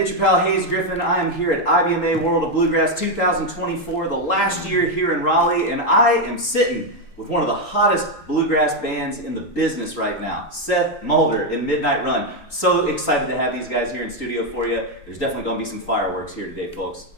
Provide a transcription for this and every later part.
It's your pal Hayes Griffin. I am here at IBMA World of Bluegrass 2024, the last year here in Raleigh, and I am sitting with one of the hottest bluegrass bands in the business right now, Seth, Mulder in Midnight Run. So excited to have these guys here in studio for you. There's definitely going to be some fireworks here today, folks.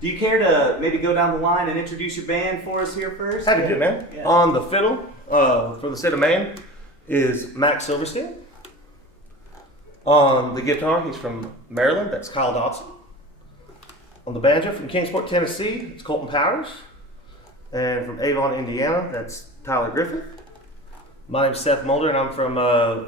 Do you care to maybe go down the line and introduce your band for us here first? Happy to, man. Yeah. On the fiddle, for the state of Maine, is Max Silverstein. On the guitar, he's from Maryland, that's Kyle Dodson. On the banjo, from Kingsport, Tennessee, it's Colton Powers. And from Avon, Indiana, that's Tyler Griffin. My name's Seth Mulder, and I'm from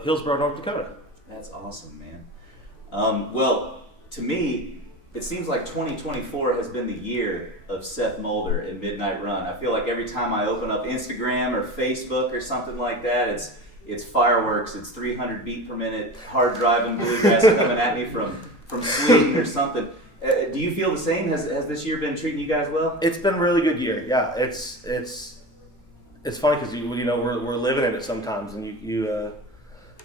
Hillsborough, North Dakota. That's awesome, man. Well, to me, it seems like 2024 has been the year of Seth Mulder and Midnight Run. I feel like every time I open up Instagram or Facebook or something like that, it's fireworks, it's 300 beat per minute, hard driving bluegrass coming at me from Sweden or something. Do you feel the same? Has this year been treating you guys well? It's been a really good year. Yeah, it's funny because you know we're living in it sometimes, and you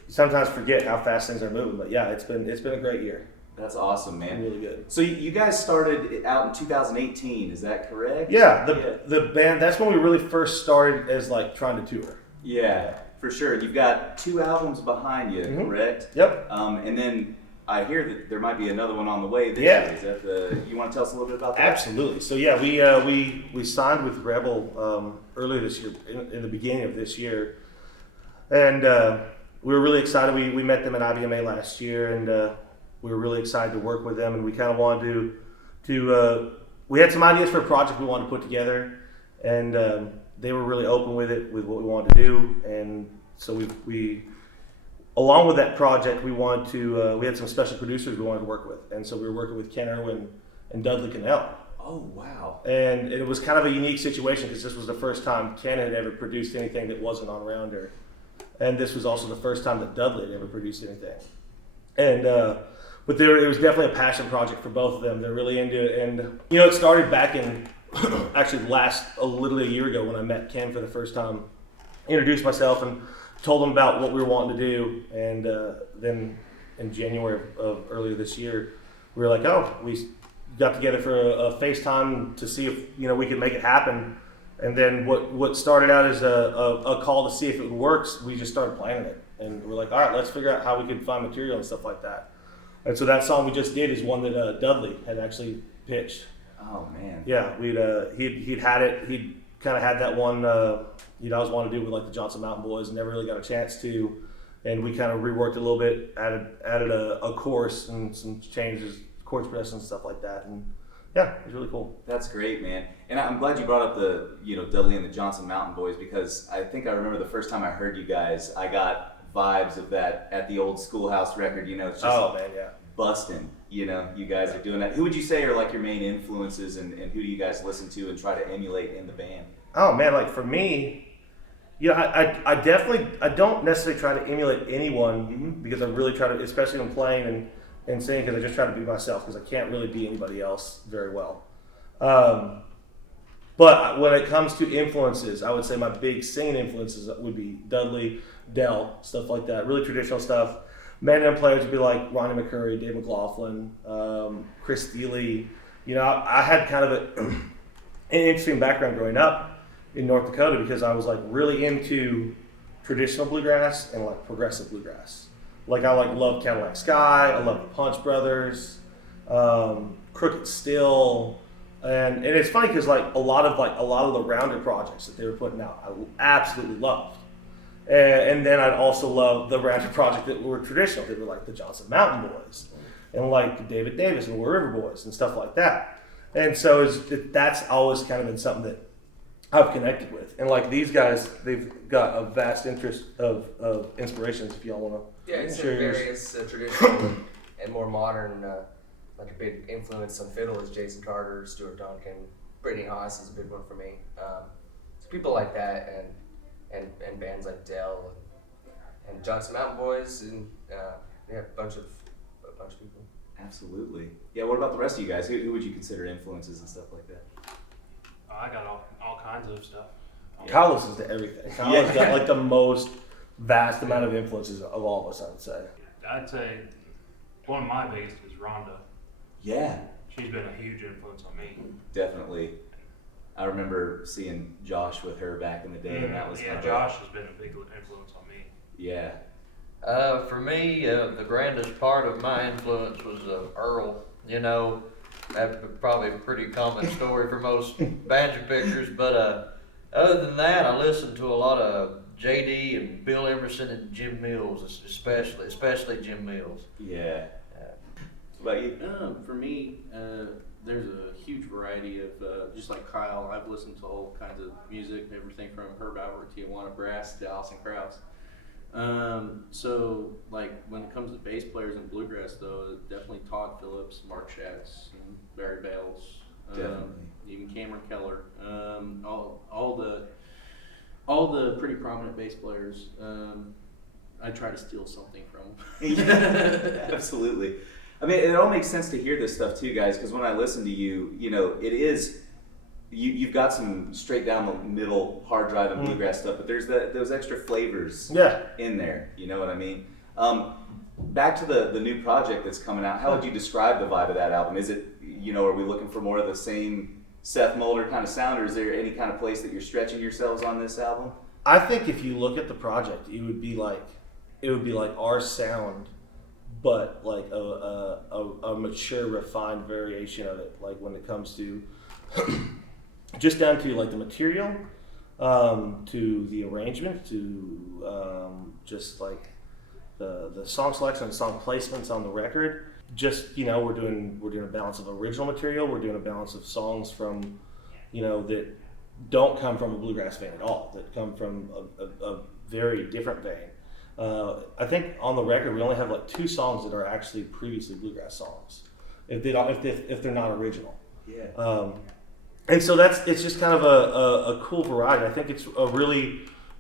sometimes forget how fast things are moving. But yeah, it's been a great year. That's awesome, man. Really good. So you guys started out in 2018, is that correct? Yeah, the band, that's when we really first started as like trying to tour. Yeah, for sure. You've got 2 albums behind you, correct? Yep. And then I hear that there might be another one on the way this year. Is that you want to tell us a little bit about that? Absolutely. So yeah, we signed with Rebel earlier this year, in the beginning of this year, and we were really excited. We met them at IBMA last year, and we were really excited to work with them, and we kind of wanted to we had some ideas for a project we wanted to put together, and they were really open with it, with what we wanted to do, and so we along with that project, we had some special producers we wanted to work with, and so we were working with Ken Irwin and Dudley Cannell. Oh, wow. And it was kind of a unique situation because this was the first time Ken had ever produced anything that wasn't on Rounder, and this was also the first time that Dudley had ever produced anything. And but it was definitely a passion project for both of them. They're really into it, and it started back in actually a year ago when I met Ken for the first time, introduced myself and told him about what we were wanting to do, and then in January of earlier this year, we were like, got together for a FaceTime to see if we could make it happen. And then what started out as a call to see if it works, we just started planning it. And we're like, all right, let's figure out how we could find material and stuff like that. And so that song we just did is one that Dudley had actually pitched. Oh man. Yeah, he'd had it. He'd kind of had that one he'd always wanted to do with like the Johnson Mountain Boys, and never really got a chance to. And we kind of reworked it a little bit, added a chorus and some changes, chord progression and stuff like that. And yeah, it was really cool. That's great, man. And I'm glad you brought up the Dudley and the Johnson Mountain Boys, because I think I remember the first time I heard you guys, I got vibes of that at the old Schoolhouse record. It's just man, yeah, busting. You guys are doing that. Who would you say are like your main influences, and who do you guys listen to and try to emulate in the band? Oh man, like for me, I definitely, I don't necessarily try to emulate anyone, because I really try to, especially when playing and singing, because I just try to be myself, because I can't really be anybody else very well. But when it comes to influences, I would say my big singing influences would be Dudley, Dell, stuff like that, really traditional stuff. Mandolin players would be like Ronnie McCurry, Dave McLaughlin, Chris Steele. I had kind of an interesting background growing up in North Dakota, because I was like really into traditional bluegrass and like progressive bluegrass. Like I loved Cadillac Sky, I loved the Punch Brothers, Crooked Still, and it's funny because like a lot of the Rounder projects that they were putting out, I absolutely loved. And then I'd also love the Rounder project that were traditional. They were like the Johnson Mountain Boys, and like David Davis and War River Boys and stuff like that. And so that's always kind of been something that I've connected with. And like these guys, they've got a vast interest of inspirations. If y'all want to, it's various traditional and more modern. Like a big influence on fiddle is Jason Carter, Stuart Duncan, Brittany Haas is a big one for me. So people like that, and bands like Dell and Johnson Mountain Boys, and a bunch of people. Absolutely. Yeah. What about the rest of you guys? Who would you consider influences and stuff like that? I got all kinds of stuff. Kyle listens to everything. Kyle's got like the most vast amount of influences of all of us, I would say. I'd say one of my biggest is Rhonda. Yeah. She's been a huge influence on me. Definitely. I remember seeing Josh with her back in the day, and that was Josh has been a big influence on me. Yeah. For me, the grandest part of my influence was Earl. That's probably a pretty common story for most banjo pictures, but other than that, I listened to a lot of JD and Bill Emerson and Jim Mills, especially Jim Mills. Yeah. What about you? For me, there's a huge variety of, just like Kyle, I've listened to all kinds of music, everything from Herb Alpert, Tijuana Brass to Alison Krauss. So, like, when it comes to bass players in bluegrass, though, definitely Todd Phillips, Mark Schatz, and Barry Bales, even Cameron Keller, all the pretty prominent bass players. I try to steal something from them. Yeah, absolutely. I mean, it all makes sense to hear this stuff too, guys, because when I listen to you, it is, you've got some straight down the middle hard driving bluegrass stuff, but there's those extra flavors in there, you know what I mean? Back to the new project that's coming out, how would you describe the vibe of that album? Is it, are we looking for more of the same Seth Mulder kind of sound, or is there any kind of place that you're stretching yourselves on this album? I think if you look at the project, it would be like our sound, but like a mature, refined variation of it. Like when it comes to just down to like the material, to the arrangement, to just like the song selection and song placements on the record. Just we're doing a balance of original material. We're doing a balance of songs from that don't come from a bluegrass vein at all. That come from a very different vein. I think on the record we only have like 2 songs that are actually previously bluegrass songs, if they're not original. Yeah. And so it's just kind of a cool variety. I think it's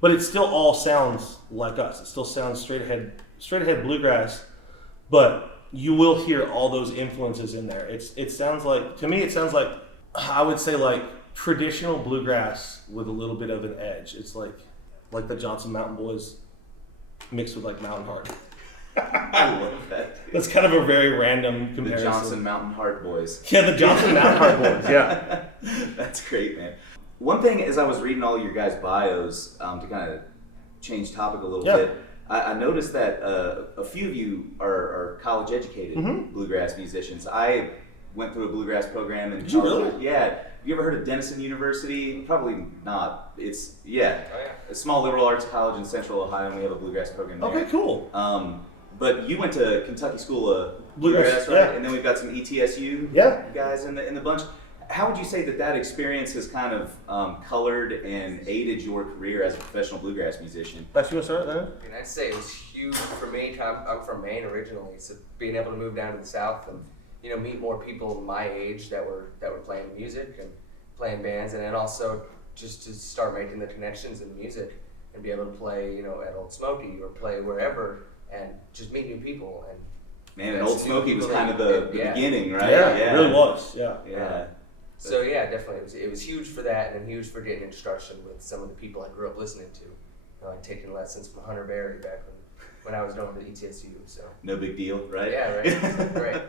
but it still all sounds like us. It still sounds straight ahead bluegrass, but you will hear all those influences in there. It sounds like, to me, I would say like traditional bluegrass with a little bit of an edge. It's like the Johnson Mountain Boys mixed with like Mountain Heart. I love that. That's kind of a very random The comparison. Johnson Mountain Heart Boys. Yeah, the Johnson Mountain Heart Boys. Yeah. That's great, man. One thing as I was reading all your guys' bios, to kind of change topic a little Yeah. bit, I noticed that a few of you are college educated bluegrass musicians. I went through a bluegrass program in Did you college. really? Yeah. Have you ever heard of Denison University? Probably not. It's Oh, yeah. a small liberal arts college in Central Ohio, and we have a bluegrass program there. Okay, cool. But you went to Kentucky School of Bluegrass, Bluegrass, right? yeah. And then we've got some ETSU Yeah. guys in the bunch. How would you say that experience has kind of colored and aided your career as a professional bluegrass musician? That's you start then? And I'd say it was huge for me. I'm from Maine originally, so being able to move down to the South and meet more people my age that were playing music and playing bands, and then also just to start making the connections in music and be able to play at Old Smoky or play wherever and just meet new people. And Man, and Old Smoky was kind of the Yeah. beginning, right? Yeah, it really was. Yeah. Yeah. So yeah, definitely it was huge for that, and then huge for getting instruction with some of the people I grew up listening to, like taking lessons from Hunter Berry back when I was going to ETSU. So No big deal, right? yeah, right, great.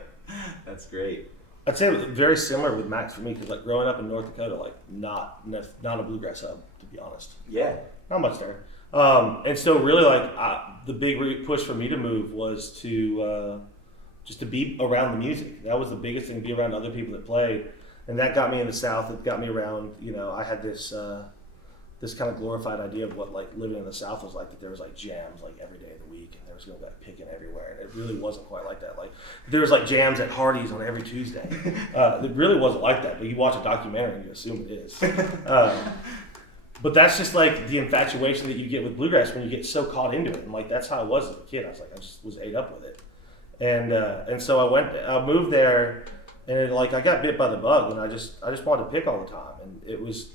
That's great. I'd say it was very similar with Max for me because like growing up in North Dakota, like not a bluegrass hub, to be honest. Yeah. Not much there. And so really like the big push for me to move was to just to be around the music. That was the biggest thing, to be around other people that played. And that got me in the South. It got me around, I had this this kind of glorified idea of what like living in the South was like, that there was like jams like every day of the week and there was going to be like picking everywhere. And it really wasn't quite like that. Like there was like jams at Hardee's on every Tuesday. It really wasn't like that, but you watch a documentary and you assume it is. But that's just like the infatuation that you get with bluegrass when you get so caught into it. And like that's how I was as a kid. I just was ate up with it. And so I moved there, and I got bit by the bug, and I just wanted to pick all the time. And it was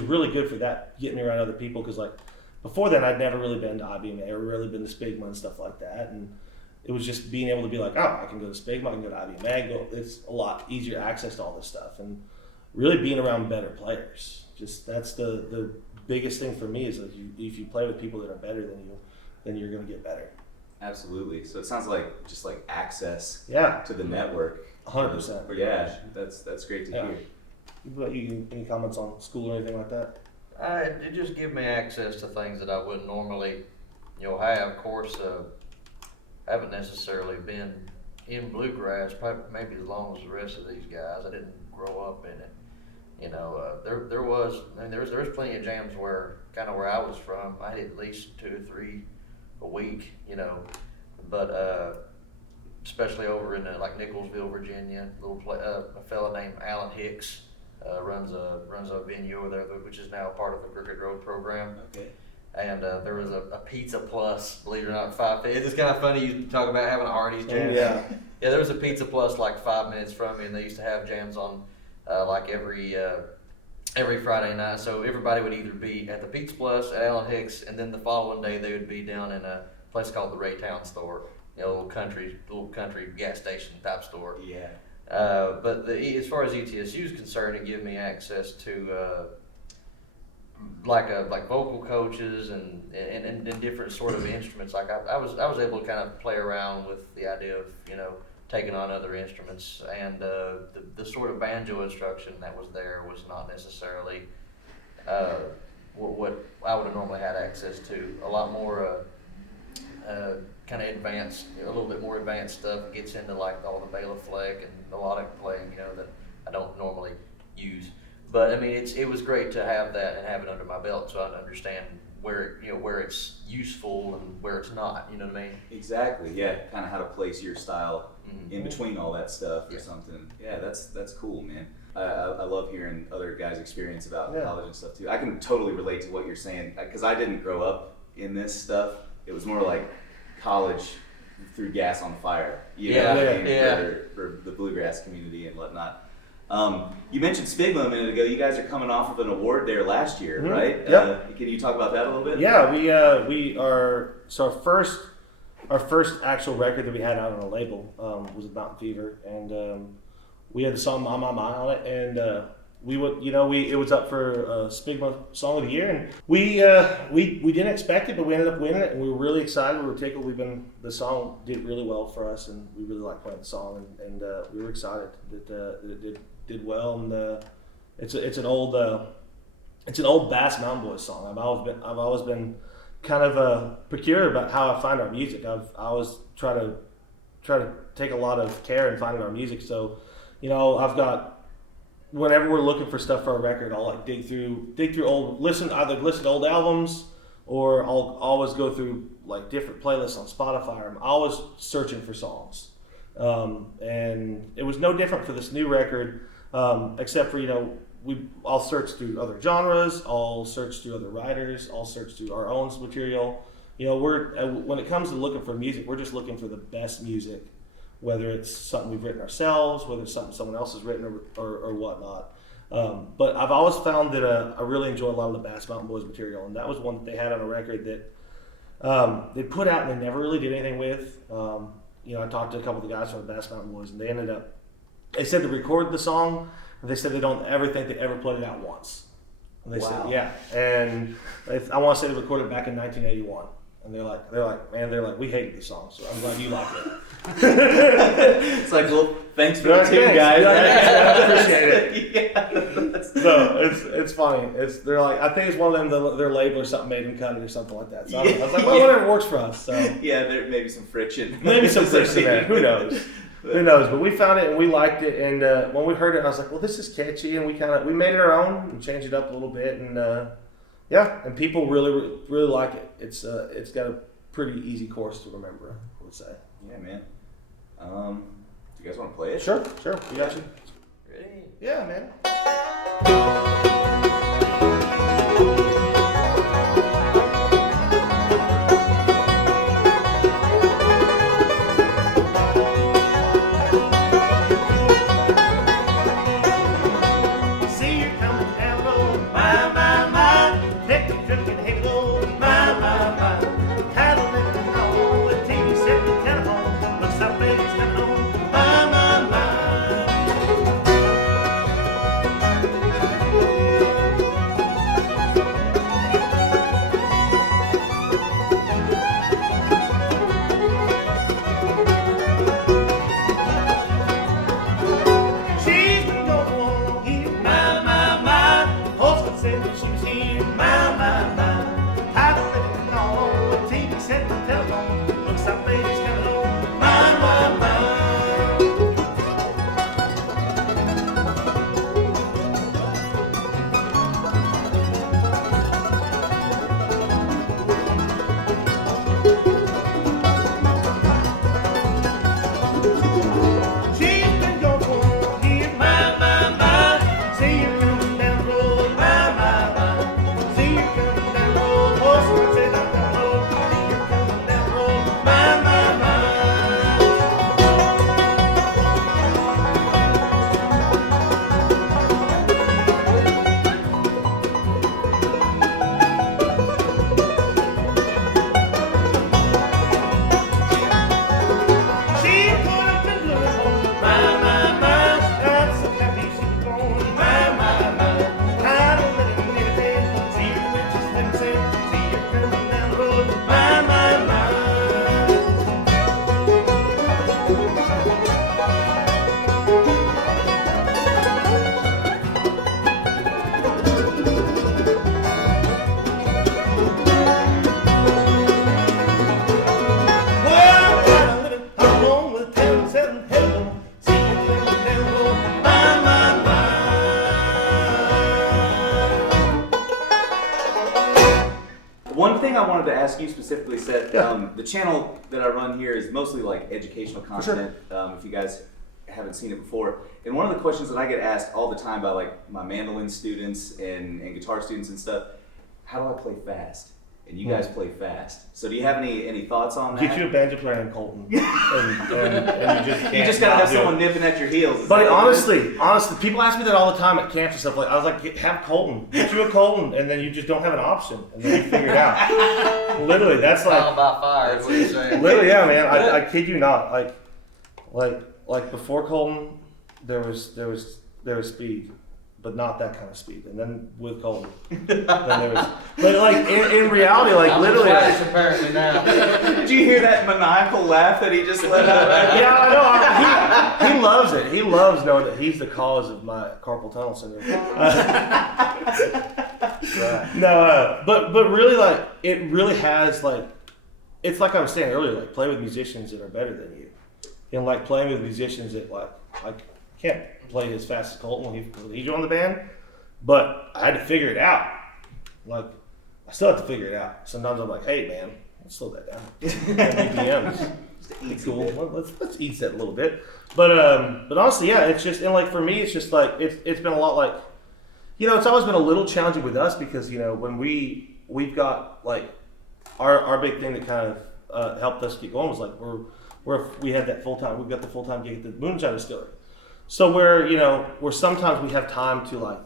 really good for that, getting me around other people, because like before then I'd never really been to IBMA or really been to Spigma and stuff like that. And it was just being able to be like, oh, I can go to Spigma, I can go to IBMA, it's a lot easier access to all this stuff, and really being around better players. Just that's the biggest thing for me, is that if you play with people that are better than you, then you're going to get better. Absolutely. So it sounds like just like access Yeah, to the network. 100%. Yeah, that's great to Yeah. hear. But any comments on school or anything like that? It just give me access to things that I wouldn't normally, have. Of course, I haven't necessarily been in bluegrass, probably maybe as long as the rest of these guys. I didn't grow up in it. There was plenty of jams where I was from, I had at least 2 or 3 a week, but especially over in like Nicholsville, Virginia, a fella named Alan Hicks runs a venue over there, which is now part of the Crooked Road program. Okay. And there was a Pizza Plus, believe it or not, 5. It's kind of funny you talk about having a Hardee's jam. Yeah. Yeah, there was a Pizza Plus like 5 minutes from me, and they used to have jams on like every Friday night. So everybody would either be at the Pizza Plus at Alan Hicks, and then the following day they would be down in a place called the Raytown store, little country gas station type store. Yeah. But as far as ETSU is concerned, it gave me access to like vocal coaches and different sort of instruments. Like I was able to kind of play around with the idea of taking on other instruments, and the sort of banjo instruction that was there was not necessarily what I would have normally had access to. A lot more kind of advanced, a little bit more advanced stuff. It gets into like all the Bailiff Fleck and melodic playing, that I don't normally use. But I mean, it was great to have that and have it under my belt, so I understand where it's useful and where it's not. You know what I mean? Exactly. Yeah. Kind of how to place your style Mhm. in between all that stuff or Yeah. something. Yeah, that's cool, man. I love hearing other guys' experience about Yeah. college and stuff too. I can totally relate to what you're saying, because I didn't grow up in this stuff. It was more like college threw gas on the fire, Yeah, for the bluegrass community and whatnot. You mentioned Spigma a minute ago. You guys are coming off of an award there last year, Mhm. right? Yep. Can you talk about that a little bit? Yeah, we are. So our first actual record that we had out on a label was with Mountain Fever, and we had the song "My My My" on it, and it was up for Spigma Song of the Year, and we didn't expect it, but we ended up winning it, and we were really excited. We were tickled. The song did really well for us, and we really liked playing the song, and we were excited that it did well. And it's an old Bass Mountain Boys song. I've always been kind of peculiar about how I find our music. I always try to take a lot of care in finding our music. So, I've got, whenever we're looking for stuff for a record, I'll like dig through either listen to old albums, or I'll always go through like different playlists on Spotify. I'm always searching for songs, and it was no different for this new record, except for I'll search through other genres, I'll search through other writers, I'll search through our own material. When it comes to looking for music, we're just looking for the best music, whether it's something we've written ourselves, whether it's something someone else has written or whatnot. But I've always found that I really enjoy a lot of the Bass Mountain Boys material, and that was one that they had on a record that they put out and they never really did anything with. I talked to a couple of the guys from the Bass Mountain Boys, and they said they recorded the song, and they said they don't ever think they ever played it out once. And they said, yeah. And I want to say they recorded it back in 1981. And they're like, we hated the song, so I'm glad you like it. It's like, well, thanks for the tune, guys. I appreciate it. Yeah. So it's funny. They're like, I think it's one of them. Their label or something made them cut it or something like that. So I was like, well, whatever works for us. So yeah, there may be some friction. Maybe some friction there. Who knows? Who knows? But we found it and we liked it. And when we heard it, I was like, well, this is catchy, and we made it our own and changed it up a little bit, and and people really, really like it. It's got a pretty easy chorus to remember, I would say. Yeah, man. Do you guys want to play it? Sure. We got you. Ready? Yeah, man. One thing I wanted to ask you specifically, Seth, Yeah. the channel that I run here is mostly like educational content, if you guys haven't seen it before. And one of the questions that I get asked all the time by like my mandolin students and guitar students and stuff, how do I play fast? And you guys play fast. So do you have any thoughts on that? Get you a banjo player in Colton, and you just can't. You just gotta have not do it. someone nipping at your heels. Is But that what it is? honestly, people ask me that all the time at camps and stuff. Like I was like, have Colton, get you a Colton, and then you just don't have an option, and then you figure it out. Literally, that's Trial like, by fire is what you're saying. literally, yeah, man. I kid you not. Like before Colton, there was speed, but not that kind of speed. And then with Colton, then there was, but like in reality, like I'm literally. flash apparently now. Did you hear that maniacal laugh that he just let out? Yeah, I know. He loves it. He loves knowing that he's the cause of my carpal tunnel syndrome. No, but really, like, it really has, like, it's like I was saying earlier, like, play with musicians that are better than you. And, like, playing with musicians that, like, I can't play as fast as Colton when he joined the band, but I had to figure it out. Like, I still have to figure it out. Sometimes I'm like, hey, man, let's slow that down. BPMs. It's cool. Let's ease that a little bit. But honestly, yeah, it's just, and like for me, it's just like it's been a lot like, you know, it's always been a little challenging with us because, you know, when we've got like our big thing that kind of helped us get going was like we had that we've got the full-time gig at the Moonshine Distillery. So where sometimes we have time to like,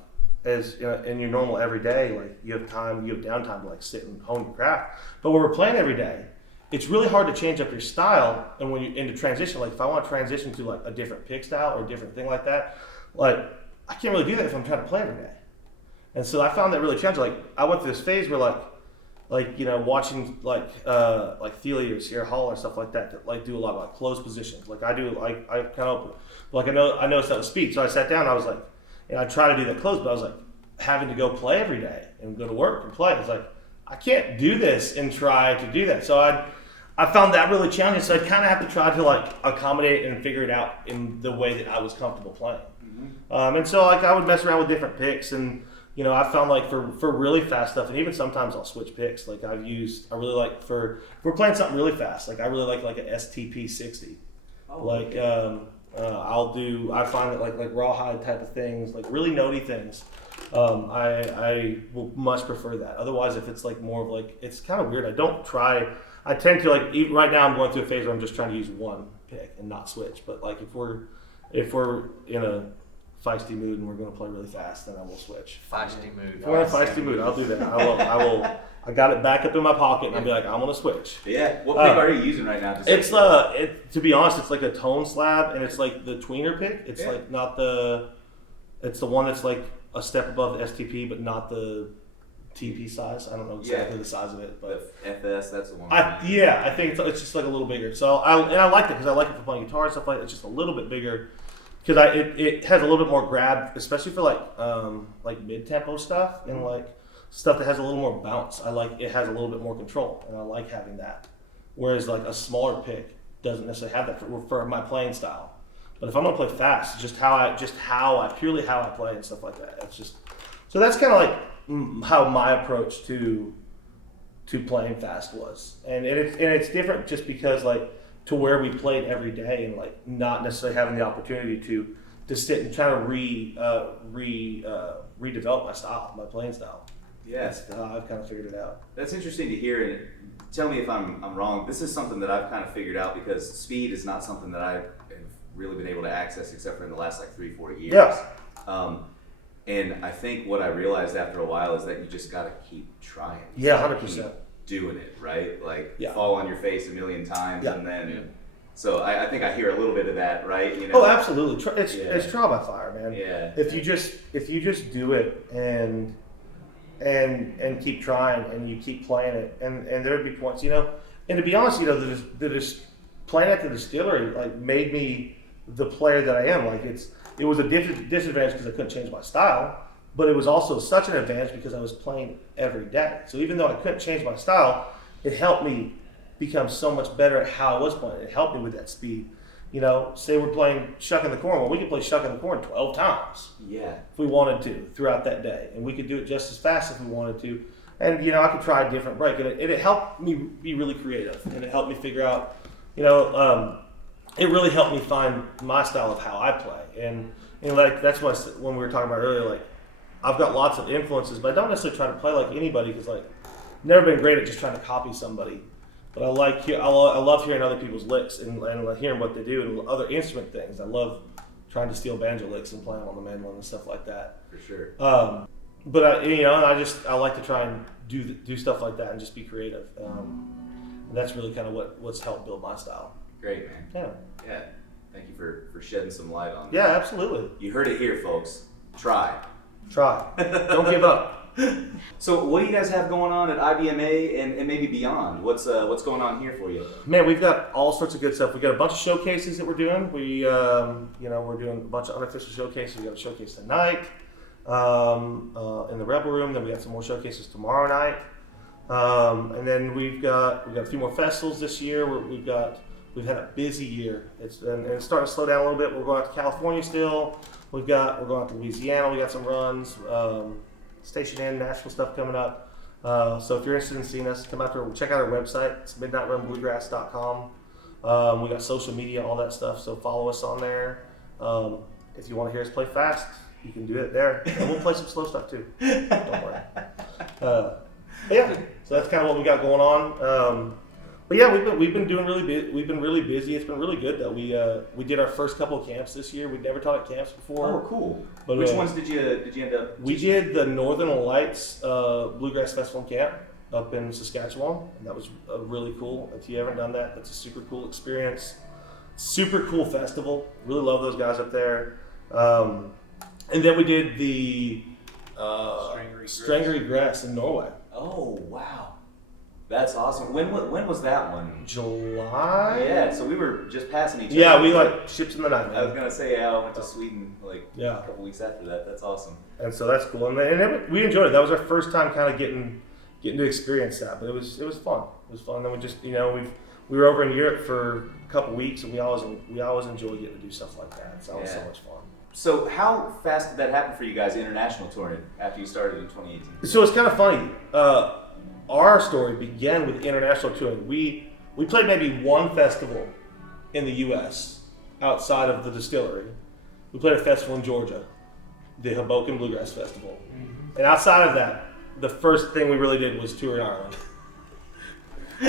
as in your normal everyday, like you have downtime to like sit and hone your craft. But when we're playing every day, it's really hard to change up your style. And when you're into transition, like if I want to transition to like a different pick style or a different thing like that, like I can't really do that if I'm trying to play every day. And so I found that really challenging. Like I went through this phase where like you know, watching like Thiele or Sierra Hall or stuff like that like do a lot of like closed positions. Like I do, like I kind of like I noticed that with speed. So I sat down and I was like, and I try to do that close, but I was like having to go play every day and go to work and play. It's like I can't do this and try to do that. So I found that really challenging. So I kind of have to try to like accommodate and figure it out in the way that I was comfortable playing. Mm-hmm. And so like I would mess around with different picks, and you know I found like for really fast stuff, and even sometimes I'll switch picks. Like I really like if we're playing something really fast. Like I really like an STP 60. Oh, like okay. I find that like rawhide type of things, like really notey things, I will much prefer that. Otherwise, if it's like more of like, it's kind of weird. I tend to like, even right now I'm going through a phase where I'm just trying to use one pick and not switch. But like if we're in a feisty mood and we're going to play really fast, then I will switch. Feisty mood. If we're in a feisty mood, I'll do that. I will. I got it back up in my pocket, and I'll be like, I'm gonna switch. Yeah. What pick are you using right now? It's to be honest, it's like a tone slab, and it's like the tweener pick. It's like not the. It's the one that's like a step above the STP, but not the TP size. I don't know exactly the size of it, but the FS, that's the one. I think it's just like a little bigger. So I like it because I like it for playing guitar and stuff like that. It's just a little bit bigger because it has a little bit more grab, especially for like mid tempo stuff and like stuff that has a little more bounce. I like it has a little bit more control, and I like having that. Whereas like a smaller pick doesn't necessarily have that for my playing style. But if I'm gonna play fast, just how I play and stuff like that. It's just so that's kind of like how my approach to playing fast was, and it's different just because like to where we played every day and like not necessarily having the opportunity to sit and try to redevelop my style, my playing style. Yes, I've kind of figured it out. That's interesting to hear, and tell me if I'm wrong. This is something that I've kind of figured out because speed is not something that I have really been able to access except for in the last like 3-4 years. Yeah. And I think what I realized after a while is that you just got to keep trying. Yeah, 100%. Doing it, right? Like yeah. Fall on your face a million times, yeah. and then. So I think I hear a little bit of that, right? You know? Oh, absolutely. It's trial by fire, man. Yeah. If you just do it and keep trying and you keep playing it, and there would be points, you know. And to be honest, you know, playing at the distillery like made me the player that I am. Like it was a disadvantage because I couldn't change my style, but it was also such an advantage because I was playing every day. So even though I couldn't change my style, it helped me become so much better at how I was playing. It helped me with that speed. You know, say we're playing Shuck in the Corn. Well, we could play Shuck in the Corn 12 times. Yeah. If we wanted to throughout that day. And we could do it just as fast if we wanted to. And, you know, I could try a different break. And it helped me be really creative. And it helped me figure out, you know, it really helped me find my style of how I play. And like that's when we were talking about earlier, like I've got lots of influences, but I don't necessarily try to play like anybody because like never been great at just trying to copy somebody. But I love hearing other people's licks and hearing what they do and other instrument things. I love trying to steal banjo licks and play them on the mandolin and stuff like that. For sure. But I like to try and do stuff like that and just be creative. And that's really kind of what's helped build my style. Great, man. Yeah. Yeah. Thank you for shedding some light on that. Yeah, absolutely. You heard it here, folks. Try. Try. Don't give up. So what do you guys have going on at IBMA and maybe beyond? What's going on here for you? Man, we've got all sorts of good stuff. We got a bunch of showcases that we're doing. We're doing a bunch of unofficial showcases. We got a showcase tonight in the Rebel Room. Then we got some more showcases tomorrow night. And then we've got a few more festivals this year. We've had a busy year. It's starting to slow down a little bit. We're going out to California still. We're going out to Louisiana. We got some runs. Station Inn, Nashville stuff coming up. So if you're interested in seeing us, come out there. Check out our website. It's midnightrunbluegrass.com. We got social media, all that stuff. So follow us on there. If you want to hear us play fast, you can do it there. And we'll play some slow stuff too. Don't worry. But yeah, so that's kind of what we got going on. But yeah, we've been doing we've been really busy. It's been really good though. We did our first couple of camps this year. We'd never taught at camps before. Oh, cool. But, which ones did you end up? We did the Northern Lights Bluegrass Festival and Camp up in Saskatchewan, and that was really cool. If you haven't done that, that's a super cool experience. Super cool festival. Really love those guys up there. And then we did the Strangery Grass in Norway. Oh wow. That's awesome. When was that one? July? Yeah, so we were just passing each other. Yeah, we like ships in the night, man. I was going to say, I went to Sweden a Yeah. couple weeks after that. That's awesome. And so that's cool. And we enjoyed it. That was our first time kind of getting to experience that. But it was fun. It was fun. And then we just, we were over in Europe for a couple weeks, and we always enjoy getting to do stuff like that. It's always so much fun. So how fast did that happen for you guys, international touring, after you started in 2018? So it's kind of funny. Our story began with international touring. We played maybe one festival in the U.S. outside of the distillery. We played a festival in Georgia, the Hoboken Bluegrass Festival. Mm-hmm. And outside of that, the first thing we really did was tour in Ireland.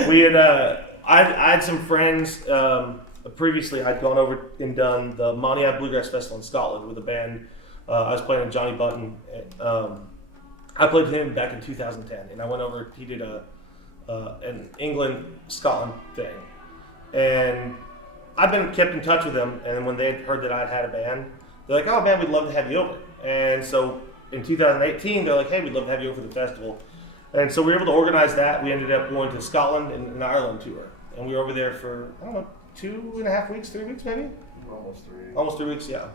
We had I had some friends. Previously, I'd gone over and done the Monty Bluegrass Festival in Scotland with a band. I was playing with Johnny Button. I played with him back in 2010, and I went over. He did an England-Scotland thing, and I've been kept in touch with them. And when they heard that I'd had a band, they're like, "Oh man, we'd love to have you over." And so in 2018, they're like, "Hey, we'd love to have you over for the festival." And so we were able to organize that. We ended up going to Scotland and Ireland tour, and we were over there for 2.5 weeks, 3 weeks maybe. Almost 3 weeks, yeah.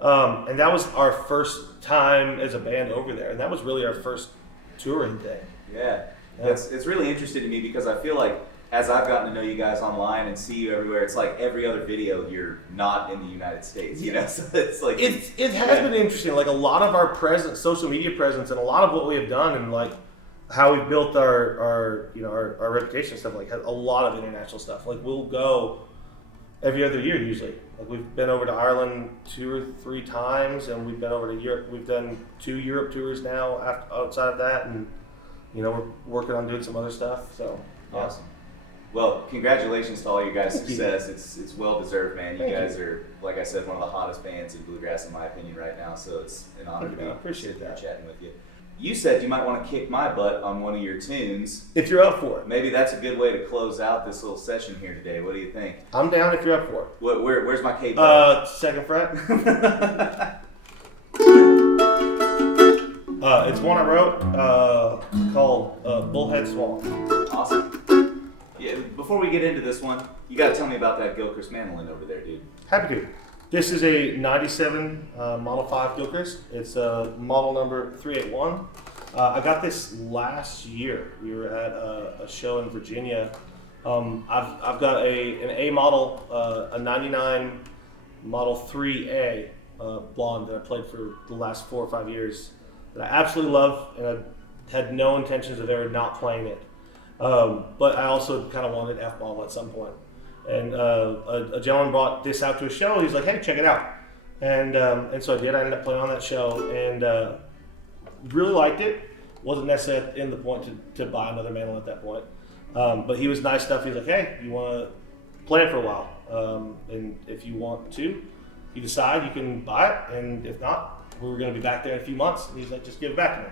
And that was our first time as a band over there, and that was really our first touring thing. Yeah. It's really interesting to me because I feel like as I've gotten to know you guys online and see you everywhere, it's like every other video you're not in the United States, So it's like it has been interesting. Like a lot of our presence, social media presence, and a lot of what we have done, and like how we built our reputation and stuff, like has a lot of international stuff. Like we'll go every other year usually. Like we've been over to Ireland 2 or 3 times, and we've been over to Europe. We've done 2 Europe tours now outside of that, and we're working on doing some other stuff. So awesome. Well, congratulations to all your guys' success. It's well deserved, man. You guys are, like I said, one of the hottest bands in bluegrass in my opinion right now. So it's an honor to be appreciate here that. Chatting with you. You said you might want to kick my butt on one of your tunes. If you're up for it. Maybe that's a good way to close out this little session here today. What do you think? I'm down if you're up for it. Where's my cape? Second fret. It's one I wrote called Bullhead Swan. Awesome. Yeah. Before we get into this one, you got to tell me about that Gilchrist mandolin over there, dude. Happy to. This is a 97 Model 5 Gilchrist. It's model number 381. I got this last year. We were at a show in Virginia. I've got an A model, a 99 Model 3A blonde that I played for the last 4 or 5 years that I absolutely love, and I had no intentions of ever not playing it. But I also kind of wanted F model at some point. And a gentleman brought this out to a show. He was like, "Hey, check it out." And so I did. I ended up playing on that show and really liked it. Wasn't necessarily in the point to buy another mandolin at that point. But he was nice enough. He was like, "Hey, you want to play it for a while? And if you want to, you decide you can buy it. And if not, we're going to be back there in a few months." And he's like, "Just give it back to me."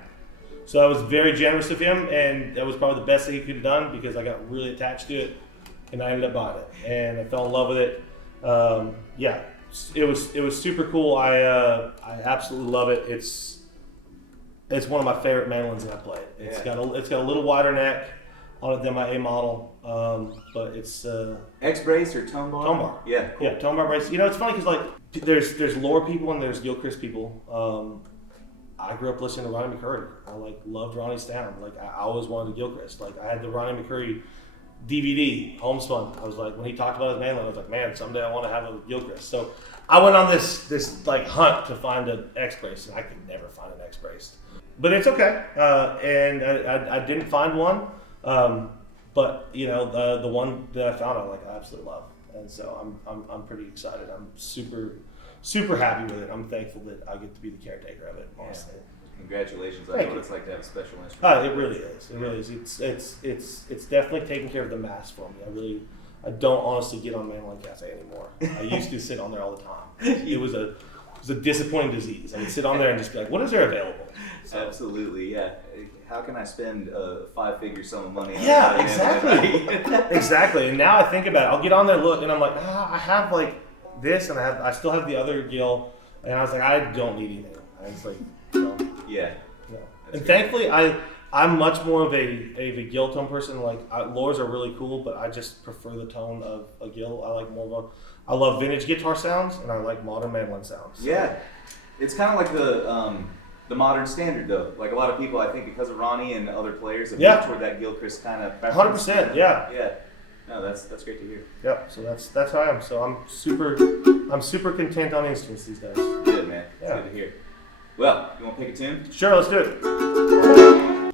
So I was very generous of him, and that was probably the best thing he could have done because I got really attached to it. And I ended up buying it, and I fell in love with it. It was super cool. I absolutely love it. It's It's one of my favorite mandolins that I played. It's got a little wider neck on it than my A model, but it's X brace or tone bar? tone bar. Yeah, cool. Yeah, tone bar brace. You know, it's funny because like there's lore people and there's Gilchrist people. I grew up listening to Ronnie McCurry. I loved Ronnie's sound. Like I always wanted a Gilchrist. Like I had the Ronnie McCurry DVD, Homespun. I was like, when he talked about his mandolin, I was like, man, someday I want to have a Gilchrist. So I went on this like hunt to find an X brace, and I could never find an X brace. But it's okay, and I didn't find one. But you know, the one that I found, I absolutely love, and so I'm pretty excited. I'm super happy with it. I'm thankful that I get to be the caretaker of it. Honestly, Congratulations! I Thank know what you. it's like to have a special instrument. it really is. It really is. It's definitely taking care of the mass for me. I don't honestly get on Mandolin Cafe anymore. I used to sit on there all the time. It was a disappointing disease. I would sit on there and just be like, what is there available? So, Absolutely, yeah. How can I spend a 5-figure sum of money on yeah, a exactly. Exactly. And now I think about it, I'll get on there, look, and I'm like, I have like this, and I still have the other gill, and I was like, I don't need anything. I was like, no. Yeah. No. That's And great. thankfully, I'm much more of a gill tone person. Like lures are really cool, but I just prefer the tone of a gill. I like more of a. I love vintage guitar sounds, and I like modern mandolin sounds. So, Yeah. It's kind of like the modern standard, though. Like a lot of people, I think, because of Ronnie and other players, have Yeah. moved toward that Gilchrist kind of. 100%. Yeah. Yeah. No, that's great to hear. Yep. So that's how I am. So I'm super content on instruments these days. Good, man. It's Yeah. good to hear. Well, you want to pick a tune? Sure, let's do it.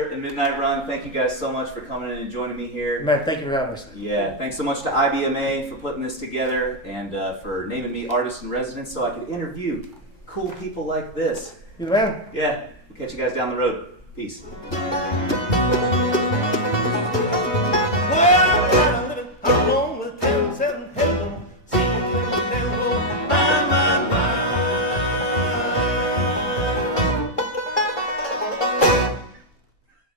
Mulder and Midnight Run, thank you guys so much for coming in and joining me here. Man, thank you for having us. Yeah, thanks so much to IBMA for putting this together and for naming me artist in residence so I could interview cool people like this. You man. Yeah, we'll catch you guys down the road. Peace.